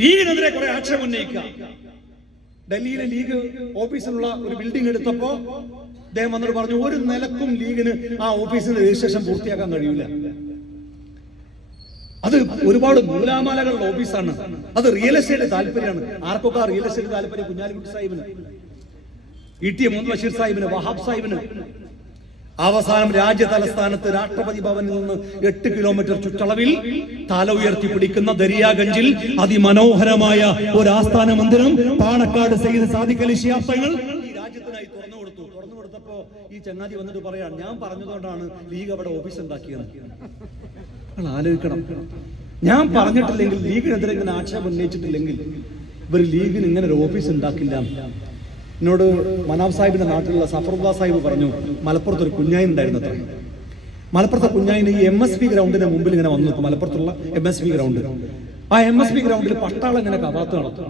ലീഗിനെതിരെ കുറെ ആക്ഷേപം ഉന്നയിക്കുക. ഡൽഹിയിലെ ലീഗ് ഓഫീസിലുള്ള ഒരു ബിൽഡിംഗ് എടുത്തപ്പോ അദ്ദേഹം വന്നിട്ട് പറഞ്ഞു ഒരു നിലക്കും ലീഗിന് ആ ഓഫീസിന് രജിസ്ട്രേഷൻ പൂർത്തിയാക്കാൻ കഴിയില്ല അത് ഒരുപാട് നൂലാമാലകളുടെ ഓഫീസാണ്. അത് റിയൽ എസ്റ്റേറ്റ് താല്പര്യമാണ്. ആർക്കൊക്കെ റിയൽ എസ്റ്റേറ്റ് താല്പര്യം? Kunhalikutty സാഹിബിന്. E T M Muhammad Basheer സാഹിബിന് Wahab സാഹിബിന്. അവസാനം രാജ്യ തലസ്ഥാനത്ത് രാഷ്ട്രപതി ഭവനിൽ നിന്ന് എട്ട് കിലോമീറ്റർ ചുറ്റളവിൽ തല ഉയർത്തി പിടിക്കുന്ന ദരിയാഗഞ്ചിൽ അതിമനോഹരമായ ഒരു ആസ്ഥാന മന്ദിരം പാണക്കാട് സെയ്ത് ശിയാബ്ദങ്ങൾ ഈ രാജ്യത്തിനായി തുറന്നു കൊടുത്തു. തുറന്നു കൊടുത്തപ്പോ ഈ ചങ്ങാതി വന്നിട്ട് പറയാണ് ഞാൻ പറഞ്ഞതുകൊണ്ടാണ് ലീഗ് അവിടെ ഓഫീസ് ഉണ്ടാക്കിയത്. ആലോചിക്കണം. ഞാൻ പറഞ്ഞിട്ടില്ലെങ്കിൽ ലീഗിനെതിരെ ഇങ്ങനെ ആക്ഷേപം ഉന്നയിച്ചിട്ടില്ലെങ്കിൽ ഇവർ ലീഗിന് ഇങ്ങനെ ഒരു ഓഫീസ് ഉണ്ടാക്കില്ല. എന്നോട് മനാബ് സാഹിബിന്റെ നാട്ടിലുള്ള സഫറുദ്ദ സാഹിബ് പറഞ്ഞു മലപ്പുറത്ത് ഒരു കുഞ്ഞായി ഉണ്ടായിരുന്നു അത്ര മലപ്പുറത്തെ കുഞ്ഞായിന് ഈ എം എസ് പി ഗ്രൗണ്ടിന്റെ മുമ്പിൽ ഇങ്ങനെ വന്നു നിൽക്കും. മലപ്പുറത്തുള്ള എം എസ് പി ഗ്രൗണ്ട്. ആ എം എസ് പി ഗ്രൗണ്ടിൽ പട്ടാളം ഇങ്ങനെ കവാത്ത് നടത്തും.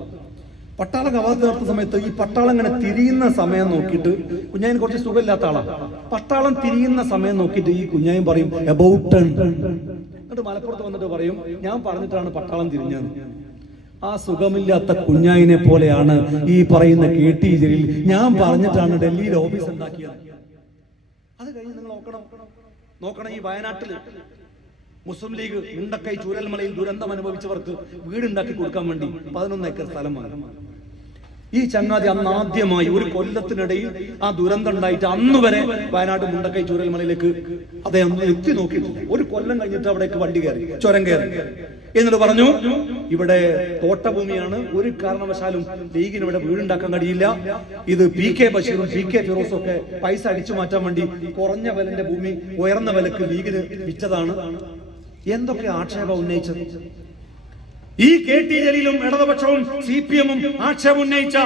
പട്ടാളം കവാത്ത് നടത്തുന്ന സമയത്ത് ഈ പട്ടാളം ഇങ്ങനെ തിരിയുന്ന സമയം നോക്കിയിട്ട് കുഞ്ഞായിന് കുറച്ച് സുഖമില്ലാത്ത ആളാണ് പട്ടാളം തിരിയുന്ന സമയം നോക്കിയിട്ട് ഈ കുഞ്ഞായും പറയും എബൌട്ട് എന്നിട്ട് മലപ്പുറത്ത് വന്നിട്ട് പറയും ഞാൻ പറഞ്ഞിട്ടാണ് പട്ടാളം തിരിഞ്ഞത് ആ സുഖമില്ലാത്ത കുഞ്ഞായിനെ പോലെയാണ് ഈ പറയുന്ന കെ ടി ജലീൽ. ഞാൻ പറഞ്ഞിട്ടാണ് ഡൽഹിയിൽ ഓഫീസ് ഉണ്ടാക്കിയത്. അത് കഴിഞ്ഞ് നിങ്ങൾ നോക്കണം. നോക്കണം ഈ വയനാട്ടിൽ മുസ്ലിം ലീഗ് മുണ്ടക്കൈ ചൂരൽമലയിൽ ദുരന്തം അനുഭവിച്ചവർക്ക് വീടുണ്ടാക്കി കൊടുക്കാൻ വേണ്ടി പതിനൊന്ന് ഏക്കർ സ്ഥലം വാങ്ങി. ഈ ചങ്ങാതി അന്ന് ആദ്യമായി ഒരു കൊല്ലത്തിനിടയിൽ ആ ദുരന്തം ഉണ്ടായിട്ട് അന്ന് വരെ വയനാട് മുണ്ടക്കൈ ചൂരൽമലയിലേക്ക് അദ്ദേഹം എത്തി നോക്കി ഒരു കൊല്ലം കഴിഞ്ഞിട്ട് അവിടേക്ക് വണ്ടി കയറി ചുരം കയറി. എന്നിട്ട് പറഞ്ഞു ഇവിടെ തോട്ടഭൂമിയാണ്. ഒരു കാരണവശാലും ലീഗിന് ഇവിടെ വീടുണ്ടാക്കാൻ കഴിയില്ല. ഇത് പി കെ ബഷീറും പി കെ ഫിറോസും ഒക്കെ പൈസ അടിച്ചു മാറ്റാൻ വേണ്ടി കുറഞ്ഞ വിലന്റെ ഭൂമി ഉയർന്ന വിലക്ക് ലീഗിന് വിറ്റതാണ്. എന്തൊക്കെ ആക്ഷേപം ഉന്നയിച്ചത്? ഈ കെ ടി ജലീലും ഇടതുപക്ഷവും സി പി എമ്മും ആക്ഷേപം ഉന്നയിച്ച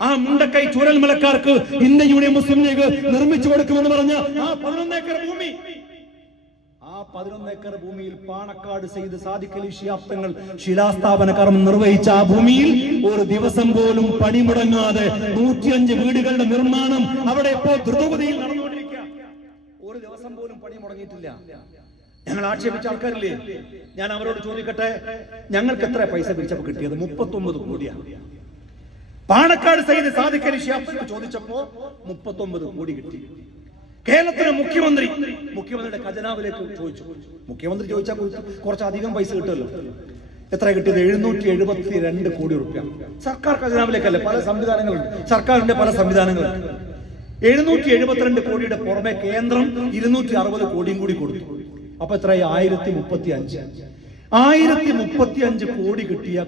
ആ മുണ്ടക്കൈ ചൂരൽമലക്കാർക്ക് ഇന്ത്യൻ യൂണിയൻ മുസ്ലിം ലീഗ് നിർമ്മിച്ചു കൊടുക്കുമെന്ന് പറഞ്ഞ ആ പതിനൊന്ന് ഏക്കർ ഭൂമി. ആ പതിനൊന്ന് ഏക്കർ ഭൂമിയിൽ പാണക്കാട് ചെയ്ത് സാധിക്കലി ശിയാബ്ദങ്ങൾ ശിലാസ്ഥാപന കർമ്മം നിർവഹിച്ച ആ ഭൂമിയിൽ ഒരു ദിവസം പോലും പണിമുടങ്ങാതെ നൂറ്റിയഞ്ച് വീടുകളുടെ നിർമ്മാണം അവിടെ ഇപ്പോൾ ദ്രുതഗതിയിൽ നടന്നുകൊണ്ടിരിക്കുക ഒരു ദിവസം പോലും പണി മുടങ്ങിയിട്ടില്ല. ഞങ്ങൾ ആക്ഷേപിച്ച ആൾക്കാരില്ലേ? ഞാൻ അവരോട് ചോദിക്കട്ടെ ഞങ്ങൾക്ക് എത്ര പൈസ പിരിച്ചപ്പോ കിട്ടിയത്? മുപ്പത്തൊമ്പത് കോടിയാണ് പാണക്കാട് സാധിക്കലി ശിയാബ്ദങ്ങൾ ചോദിച്ചപ്പോ മുപ്പത്തൊമ്പത് കോടി കിട്ടി. കേരളത്തിലെ മുഖ്യമന്ത്രി മുഖ്യമന്ത്രിയുടെ ഖജനാവിലേക്ക് ചോദിച്ചു. മുഖ്യമന്ത്രി ചോദിച്ചാൽ കുറച്ചധികം പൈസ കിട്ടുമല്ലോ. എത്ര കിട്ടിയത്? എഴുന്നൂറ്റി എഴുപത്തി രണ്ട് കോടി റുപ്യ. സർക്കാർ ഖജനാവിലേക്കല്ലേ? പല സംവിധാനങ്ങളുണ്ട്. സർക്കാരിന്റെ പല സംവിധാനങ്ങളുണ്ട്. എഴുന്നൂറ്റി എഴുപത്തിരണ്ട് കോടിയുടെ പുറമെ കേന്ദ്രം ഇരുന്നൂറ്റി അറുപത് കോടിയും കൂടി കൊടുത്തു. അപ്പൊ എത്രയായി? ആയിരത്തി മുപ്പത്തി അഞ്ച് ആയിരത്തി മുപ്പത്തി അഞ്ച് കോടി കിട്ടിയ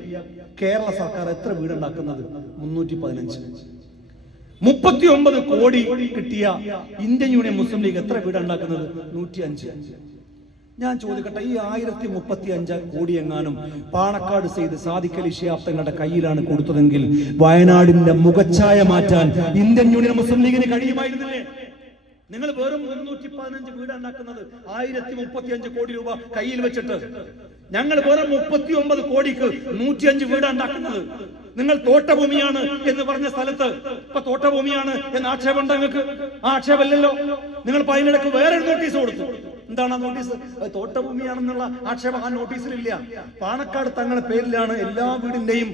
കേരള സർക്കാർ എത്ര വീടുണ്ടാക്കുന്നത്? മുന്നൂറ്റി പതിനഞ്ച് മുപ്പത്തി ഒമ്പത് കോടി കിട്ടിയ ഇന്ത്യൻ യൂണിയൻ മുസ്ലിം ലീഗ് എത്ര വീടുണ്ടാക്കുന്നത്? നൂറ്റി അഞ്ച് ഞാൻ ചോദിക്കട്ടെ ഈ ആയിരത്തി മുപ്പത്തി അഞ്ച് കോടി എങ്ങാനും പാണക്കാട് ചെയ്ത് സാധിക്കലി ശിയാബ്ദങ്ങളുടെ കയ്യിലാണ് കൊടുത്തതെങ്കിൽ വയനാടിന്റെ മുഖച്ഛായ മാറ്റാൻ ഇന്ത്യൻ യൂണിയൻ മുസ്ലിം ലീഗിന് കഴിയുമായിരുന്നില്ലേ? നിങ്ങൾ വെറും മുന്നൂറ്റി പതിനഞ്ച് വീട് ഉണ്ടാക്കുന്നത് ആയിരത്തി മുപ്പത്തി അഞ്ച് കോടി രൂപ കയ്യിൽ വെച്ചിട്ട്. ഞങ്ങൾ വെറും മുപ്പത്തി ഒമ്പത് കോടിക്ക് നൂറ്റിയഞ്ച് വീട് ഉണ്ടാക്കുന്നത് നിങ്ങൾ തോട്ടഭൂമിയാണ് എന്ന് പറഞ്ഞ സ്ഥലത്ത്. ഇപ്പൊ തോട്ടഭൂമിയാണ് എന്ന് ആക്ഷേപം ഉണ്ടോ നിങ്ങൾക്ക്? ആ ആക്ഷേപമല്ലല്ലോ. നിങ്ങൾ പതിനിടക്ക് വേറെ നോട്ടീസ് കൊടുത്തു. എന്താണ് ആ നോട്ടീസ് തോട്ടഭൂമിയാണെന്നുള്ള ആക്ഷേപം ആ നോട്ടീസിലില്ല പാണക്കാട് തങ്ങളുടെ പേരിലാണ് എല്ലാ വീടിന്റെയും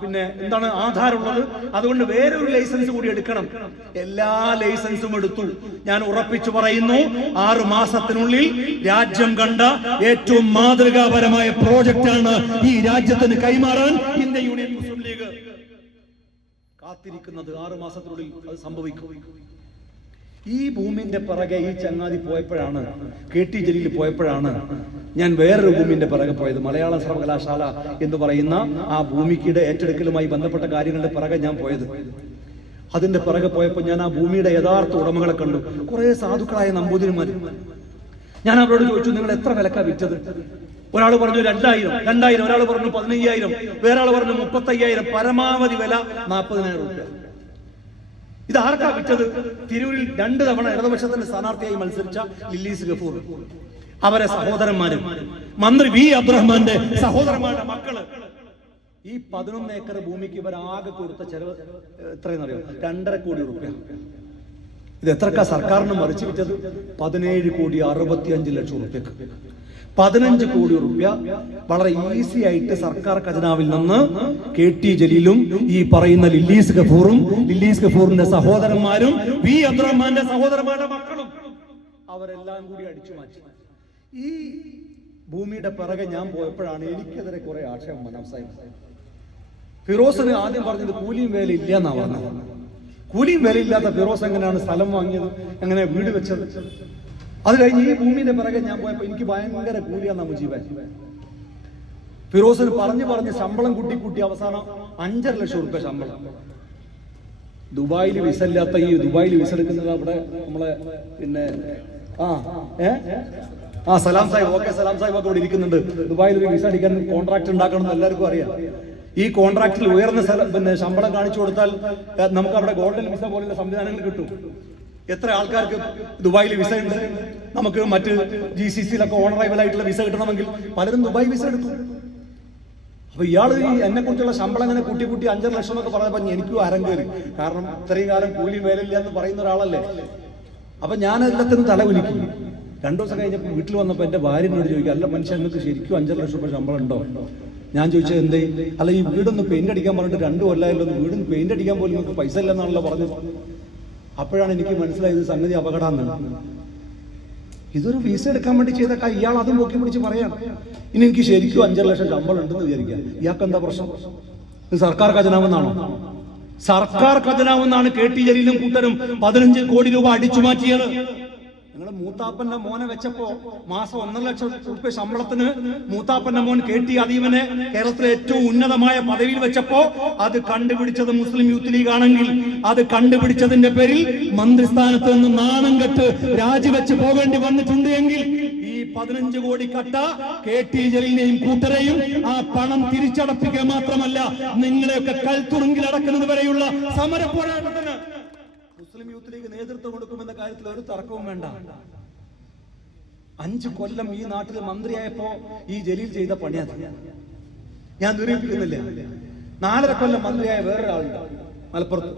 പിന്നെ എന്താണ് ആധാരമുള്ളത്. അതുകൊണ്ട് വേറൊരു ലൈസൻസ് കൂടി എടുക്കണം. എല്ലാ ലൈസൻസും എടുത്തു. ഞാൻ ഉറപ്പിച്ചു പറയുന്നു ആറു മാസത്തിനുള്ളിൽ രാജ്യം കണ്ട ഏറ്റവും മാതൃകാപരമായ പ്രോജക്റ്റാണ് ഈ രാജ്യത്തിന് കൈമാറാൻ ഇന്ത്യ യൂണിയൻ മുസ്ലിം ലീഗ്. കാത്തിരിക്കുന്നത് ആറു മാസത്തിനുള്ളിൽ അത് സംഭവിക്കും. ഈ ഭൂമിന്റെ പിറകെ ഈ ചങ്ങാതി പോയപ്പോഴാണ് കെ ടി ജലീൽ പോയപ്പോഴാണ് ഞാൻ വേറൊരു ഭൂമിന്റെ പിറകെ പോയത്. മലയാള സർവകലാശാല എന്ന് പറയുന്ന ആ ഭൂമിക്കിടെ ഏറ്റെടുക്കലുമായി ബന്ധപ്പെട്ട കാര്യങ്ങളുടെ പിറകെ ഞാൻ പോയത്. അതിന്റെ പിറകെ പോയപ്പോൾ ഞാൻ ആ ഭൂമിയുടെ യഥാർത്ഥ ഉടമകളെ കണ്ടു. കുറെ സാധുക്കളായ നമ്പൂതിരിമാർ. ഞാൻ അവരോട് ചോദിച്ചു നിങ്ങൾ എത്ര വിലക്കാ വിറ്റത്? ഒരാൾ പറഞ്ഞു രണ്ടായിരം. രണ്ടായിരം. ഒരാൾ പറഞ്ഞു പതിനയ്യായിരം. വേറെ ആൾ പറഞ്ഞു മുപ്പത്തയ്യായിരം. പരമാവധി വില നാൽപ്പതിനായിരം രൂപ ഇത് ആർക്കാ വിറ്റത് തിരൂരിൽ രണ്ട് തവണ ഇടതുപക്ഷത്തിന്റെ സ്ഥാനാർത്ഥിയായി മത്സരിച്ച ലില്ലീസ് ഗഫൂർ. അവരെ സഹോദരന്മാരും മന്ത്രി വി അബ്രഹ്മാന്റെ സഹോദരന്മാരുടെ മക്കൾ. ഈ പതിനൊന്ന് ഏക്കർ ഭൂമിക്ക് ഇവർ ആകെ കൊടുത്ത ചെലവ് എത്രയെന്നറിയോ? രണ്ടര കോടി റുപ്യ. ഇത് എത്രക്കാ സർക്കാരിന് മറിച്ചു വിറ്റത്? പതിനേഴ് കോടി അറുപത്തി അഞ്ച് ലക്ഷം റുപ്യക്ക്. പതിനഞ്ച് കോടി റുപ്യ വളരെ ഈസി ആയിട്ട് സർക്കാർ ഖജനാവിൽ നിന്ന് കെ ടി ജലീലും ഈ പറയുന്ന ലില്ലീസ് ഗഫൂറും ലില്ലീസ് ഗഫൂറിന്റെ സഹോദരന്മാരും വി. അബ്ദുറഹ്മാന്റെ സഹോദരന്മാരുടെ മക്കളും അവരെല്ലാം കൂടി അടിച്ചു മാറ്റി. ഈ ഭൂമിയുടെ പിറകെ ഞാൻ പോയപ്പോഴാണ് എനിക്കെതിരെ കുറെ ആക്ഷേപം മനസ്സായി ഫിറോസിന് ആദ്യം പറഞ്ഞത് കൂലിയും വേല ഇല്ല എന്നാ പറഞ്ഞത്. കൂലിയും വേലയില്ലാത്ത ഫിറോസ് എങ്ങനെയാണ് സ്ഥലം വാങ്ങിയത്? എങ്ങനെ വീട് വെച്ചത്? അത് കഴിഞ്ഞ് ഈ ഭൂമിന്റെ പിറകെ ഞാൻ പോയപ്പോ എനിക്ക് ഭയങ്കര കൂലിയാണ് മുജീബൻ ഫിറോസിന് പറഞ്ഞു പറഞ്ഞ് ശമ്പളം കൂട്ടി കൂട്ടി അവസാനം അഞ്ചര ലക്ഷം റുപ്യ ശമ്പളം. ദുബായിൽ വിസ ഇല്ലാത്ത ഈ ദുബായിൽ വിസ എടുക്കുന്നത് അവിടെ നമ്മളെ പിന്നെ ആ ഏ? ആ സലാം സാഹിബ് ഓക്കെ സലാം സാഹിബ് ഒക്കെ ഇവിടെ ഇരിക്കുന്നുണ്ട്. ദുബായിൽ ഒരു വിസ അടിക്കാൻ കോൺട്രാക്ട് ഉണ്ടാക്കണം എന്ന് എല്ലാവർക്കും അറിയാം. ഈ കോൺട്രാക്റ്റിൽ ഉയർന്ന സ്ഥലം പിന്നെ ശമ്പളം കാണിച്ചു കൊടുത്താൽ നമുക്ക് അവിടെ ഗോൾഡൻ വിസ പോലുള്ള സംവിധാനങ്ങൾ കിട്ടും. എത്ര ആൾക്കാർക്ക് ദുബായിൽ വിസ ഉണ്ട്? നമുക്ക് മറ്റ് ജി സി സിയിലൊക്കെ ഓൺ അറൈവൽ ആയിട്ടുള്ള വിസ കിട്ടണമെങ്കിൽ പലരും ദുബായ് വിസ എടുക്കും. അപ്പൊ ഇയാൾ എന്നെ കുറിച്ചുള്ള ശമ്പളം ഇങ്ങനെ കൂട്ടി കൂട്ടി അഞ്ചര ലക്ഷം എന്നൊക്കെ പറഞ്ഞപ്പോ എനിക്കും അരം കാരണം ഇത്രയും കാലം കൂലി വേലില്ല എന്ന് പറയുന്ന ഒരാളല്ലേ? അപ്പൊ ഞാൻ എല്ലാത്തിനും തല കുലിക്കും. രണ്ടു ദിവസം കഴിഞ്ഞപ്പോൾ വീട്ടിൽ വന്നപ്പോൾ എന്റെ ഭാര്യനോട് ചോദിക്കും അല്ല മനുഷ്യൻ നിങ്ങൾക്ക് ശരിക്കും അഞ്ചര ലക്ഷം രൂപ ശമ്പളം ഉണ്ടോ? ഞാൻ ചോദിച്ചത് എന്തേ? അല്ല ഈ വീടൊന്ന് പെയിന്റ് അടിക്കാൻ പറഞ്ഞിട്ട് രണ്ടു കൊല്ലായാലും വീടിന് പെയിന്റ് അടിക്കാൻ പോലും നിങ്ങൾക്ക് പൈസ ഇല്ലെന്നാണല്ലോ പറഞ്ഞത്. അപ്പോഴാണ് എനിക്ക് മനസ്സിലായത് സംഗതി അപകടം ഇതൊരു വിസ എടുക്കാൻ വേണ്ടി ചെയ്ത ഇയാൾ അതും പൊക്കി പിടിച്ച് പറയാം. ഇനി എനിക്ക് ശരിക്കും അഞ്ചര ലക്ഷം ശമ്പളം ഉണ്ടെന്ന് വിചാരിക്കാം ഇയാൾക്ക് എന്താ പ്രശ്നം? സർക്കാർ ഖജനാവെന്നാണോ? സർക്കാർ ഖജനാവെന്നാണ് കെ ടി ജലീലും കൂട്ടരും പതിനഞ്ച് കോടി രൂപ അടിച്ചു മാറ്റിയത്. നിങ്ങളുടെ മൂത്താപ്പന്റെ മോനെ വെച്ചപ്പോ മാസം ഒന്നര ലക്ഷം റുപ്യ ശമ്പളത്തിന് മൂത്താപ്പന്റെ മോൻ കെ ടി അദീവനെ കേരളത്തിലെ ഏറ്റവും ഉന്നതമായ പദവിയിൽ വെച്ചപ്പോ അത് കണ്ടുപിടിച്ചത് മുസ്ലിം യൂത്ത് ലീഗ് ആണെങ്കിൽ. അത് കണ്ടുപിടിച്ചതിന്റെ പേരിൽ മന്ത്രിസ്ഥാനത്ത് നിന്ന് നാണം കെട്ട് രാജിവെച്ച് പോകേണ്ടി വന്നിട്ടുണ്ട് എങ്കിൽ ഈ പതിനഞ്ച് കോടി കട്ട കെ ടി ജലീലിനെയും കൂട്ടരെയും ആ പണം തിരിച്ചടപ്പിക്കുക മാത്രമല്ല നിങ്ങളെയൊക്കെ കൽത്തുറുങ്കിൽ അടക്കുന്നത് വരെയുള്ള സമര പോരാട്ടത്തിന് മുസ്ലിം യൂത്ത് ലീഗ് നേതൃത്വം കൊടുക്കുമെന്ന കാര്യത്തിൽ ഒരു തർക്കവും വേണ്ട. അഞ്ചു കൊല്ലം ഈ നാട്ടിൽ മന്ത്രിയായപ്പോ ഈ ജലീൽ ചെയ്ത പണിയാ ഞാൻ നിരൂപിക്കുന്നില്ല. നാലര കൊല്ലം മന്ത്രിയായ വേറൊരാളുണ്ട് മലപ്പുറത്ത്.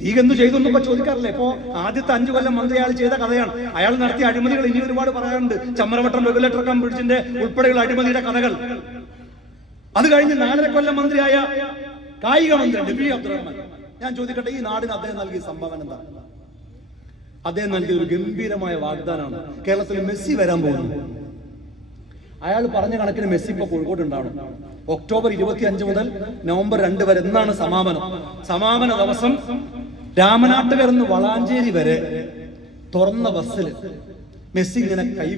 ലീഗ് എന്ത് ചെയ്തു എന്നൊക്കെ ചോദിക്കാറില്ലേ? ഇപ്പോ ആദ്യത്തെ അഞ്ചു കൊല്ലം മന്ത്രി അയാൾ ചെയ്ത കഥയാണ്. അയാൾ നടത്തിയ അഴിമതികൾ ഇനി ഒരുപാട് പറയാനുണ്ട്. ചമ്മരവട്ടം റെഗുലേറ്റർ കം ബ്രിഡ്ജിന്റെ ഉൾപ്പെടെയുള്ള അഴിമതിയുടെ കഥകൾ. അത് കഴിഞ്ഞ് നാലര കൊല്ലം മന്ത്രിയായ കായിക മന്ത്രി ഡെബി അബ്ദുറഹ്മാൻ. ഞാൻ ചോദിക്കട്ടെ ഈ നാടിന് അദ്ദേഹം നൽകിയ സംഭാവന എന്താ? അദ്ദേഹം നൽകിയ ഒരു ഗംഭീരമായ വാഗ്ദാനമാണ്. കേരളത്തിൽ മെസ്സി വരാൻ പോകുന്നു. അയാൾ പറഞ്ഞ കണക്കിന് മെസ്സി ഇപ്പൊ കോഴിക്കോട് ഉണ്ടാവണം. ഒക്ടോബർ ഇരുപത്തി അഞ്ച് മുതൽ നവംബർ രണ്ട് വരെ എന്നാണ് സമാപനം. സമാപന ദിവസം രാമനാട്ടുകർ വളാഞ്ചേരി വരെ തുറന്ന ബസ്സിൽ മെസ്സി ഇങ്ങനെ കൈ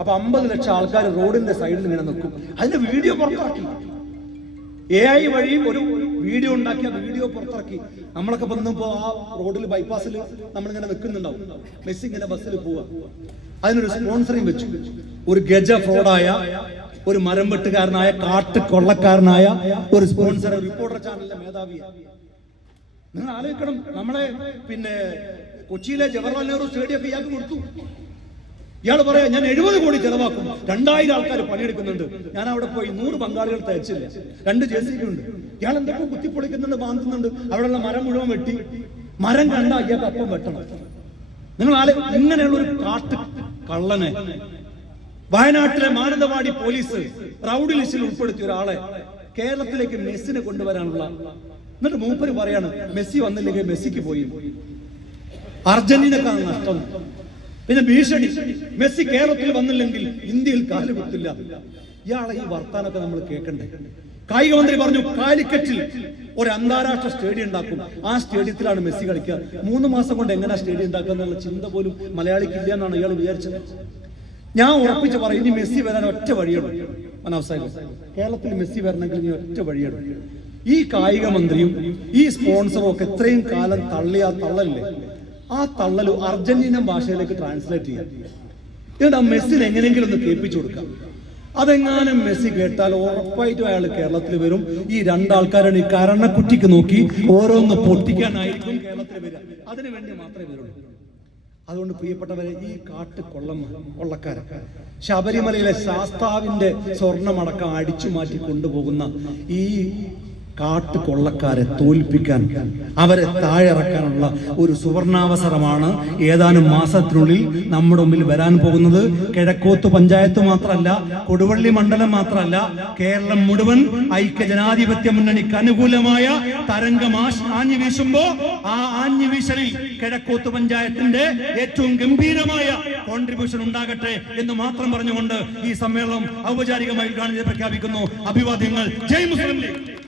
അപ്പൊ അമ്പത് ലക്ഷം ആൾക്കാർ റോഡിന്റെ സൈഡിൽ ഇങ്ങനെ നിൽക്കും. അതിന്റെ വീഡിയോ പുറത്താക്കി എ ഐ വഴി ഒരു വീഡിയോ ഉണ്ടാക്കി ആ വീഡിയോ പുറത്തിറക്കി. നമ്മളൊക്കെ വന്നപ്പോ ആ റോഡിൽ ബൈപ്പാസിൽ നമ്മളിങ്ങനെ നിൽക്കുന്നുണ്ടാവും മെസ്സി ഇങ്ങനെ ബസ്സിൽ പോവാ. അതിനൊരു സ്പോൺസറിങ് വെച്ചു. ഒരു ഗജ ഫ്രോഡായ ഒരു മരം വെട്ടുകാരനായ കാട്ട് കൊള്ളക്കാരനായ ഒരു സ്പോൺസർ റിപ്പോർട്ടർ ചാനലിന്റെ മേധാവിയാണ് നിങ്ങൾ ആലോചിക്കണം നമ്മളെ പിന്നെ കൊച്ചിയിലെ ജവഹർലാൽ നെഹ്റു സ്റ്റേഡിയം ഇയാൾക്ക് കൊടുത്തു. ഇയാൾ പറയാ ഞാൻ എഴുപത് കോടി ചെലവാക്കും. രണ്ടായിരം ആൾക്കാർ പണിയെടുക്കുന്നുണ്ട്. ഞാൻ അവിടെ പോയി നൂറ് പങ്കാളികൾ തയ്ച്ചില്ല. രണ്ട് ജെ സി ഉണ്ട്. ഇയാൾ എന്തൊക്കെ കുത്തിപ്പൊളിക്കുന്നുണ്ട് മാന്തുന്നുണ്ട്. അവിടെയുള്ള മരം മുഴുവൻ വെട്ടി. മരം കണ്ട അയ്യാക്ക് അപ്പം വെട്ടണം. നിങ്ങൾ ആലെ ഇങ്ങനെയുള്ള ഒരു കാട്ട് കള്ളനെ വയനാട്ടിലെ മാനന്തവാടി പോലീസ് റൗഡി ലിസ്റ്റിൽ ഉൾപ്പെടുത്തിയ ഒരാളെ കേരളത്തിലേക്ക് മെസ്സിനെ കൊണ്ടുവരാനുള്ള എന്നിട്ട് മൂപ്പര് പറയാണ് മെസ്സി വന്നില്ലെങ്കിൽ മെസ്സിക്ക് പോയി. അർജന്റീനക്കാണ് നഷ്ടം. പിന്നെ ഭീഷണി. മെസ്സി കേരളത്തിൽ വന്നില്ലെങ്കിൽ ഇന്ത്യയിൽ കാൽ കുത്തില്ല. ഇയാളെ ഈ വർത്താനൊക്കെ നമ്മൾ കേൾക്കണ്ടേ? കായിക മന്ത്രി പറഞ്ഞു കാലിക്കറ്റിൽ ഒരു അന്താരാഷ്ട്ര സ്റ്റേഡിയം ഉണ്ടാക്കും. ആ സ്റ്റേഡിയത്തിലാണ് മെസ്സി കളിക്കുക. മൂന്ന് മാസം കൊണ്ട് എങ്ങനെ സ്റ്റേഡിയം ഉണ്ടാക്കുക എന്നുള്ള ചിന്ത പോലും മലയാളിക്ക് ഇല്ല എന്നാണ് ഇയാൾ വിചാരിച്ചത്. ഞാൻ ഉറപ്പിച്ച് പറയും ഇനി മെസ്സി വരാൻ ഒറ്റ വഴിയുള്ളൂ. മനസ്സായി കേരളത്തിൽ മെസ്സി വരണമെങ്കിൽ ഇനി ഒറ്റ വഴിയുള്ളൂ. ഈ കായിക മന്ത്രിയും ഈ സ്പോൺസറും ഒക്കെ ഇത്രയും കാലം തള്ളിയാ തള്ളല്ലേ ആ തള്ളൽ അർജന്റീന ഭാഷയിലേക്ക് ട്രാൻസ്ലേറ്റ് ചെയ്യാം. എന്നിട്ട് ആ മെസ്സിന് എങ്ങനെയെങ്കിലും ഒന്ന് കേൾപ്പിച്ചു കൊടുക്കാം. അതെങ്ങാനും മെസ്സി കേട്ടാൽ ഉറപ്പായിട്ടും അയാൾ കേരളത്തിൽ വരും. ഈ രണ്ടാൾക്കാരാണ് ഈ കരണക്കുറ്റിക്ക് നോക്കി ഓരോന്ന് പൊട്ടിക്കാനായിരിക്കും കേരളത്തിൽ വരിക. അതിനു വേണ്ടി മാത്രമേ വരുള്ളൂ. അതുകൊണ്ട് പ്രിയപ്പെട്ടവരെ ഈ കാട്ട് കൊള്ളം കൊള്ളക്കാരൊക്കെ ശബരിമലയിലെ ശാസ്താവിന്റെ സ്വർണമടക്കം അടിച്ചു മാറ്റി കൊണ്ടുപോകുന്ന ഈ കാട്ടുകൊള്ളക്കാരെ തോൽപ്പിക്കാൻ അവരെ താഴെറക്കാനുള്ള ഒരു സുവർണാവസരമാണ് ഏതാനും മാസത്തിനുള്ളിൽ നമ്മുടെ മുമ്പിൽ വരാൻ പോകുന്നത്. കിഴക്കോത്ത് പഞ്ചായത്ത് മാത്രമല്ല കൊടുവള്ളി മണ്ഡലം മാത്രമല്ല കേരളം മുഴുവൻ ഐക്യ ജനാധിപത്യ മുന്നണിക്ക് അനുകൂലമായ തരംഗം ആഞ്ഞു വീശുമ്പോ ആ ആഞ്ഞു വീശലിൽ കിഴക്കോത്ത് പഞ്ചായത്തിന്റെ ഏറ്റവും ഗംഭീരമായ കോൺട്രിബ്യൂഷൻ ഉണ്ടാകട്ടെ എന്ന് മാത്രം പറഞ്ഞുകൊണ്ട് ഈ സമ്മേളനം ഔപചാരികമായി ഉദ്ഘാടനം പ്രഖ്യാപിക്കുന്നു. അഭിവാദ്യങ്ങൾ. ജയ് മുസ്ലിം ലീഗ്.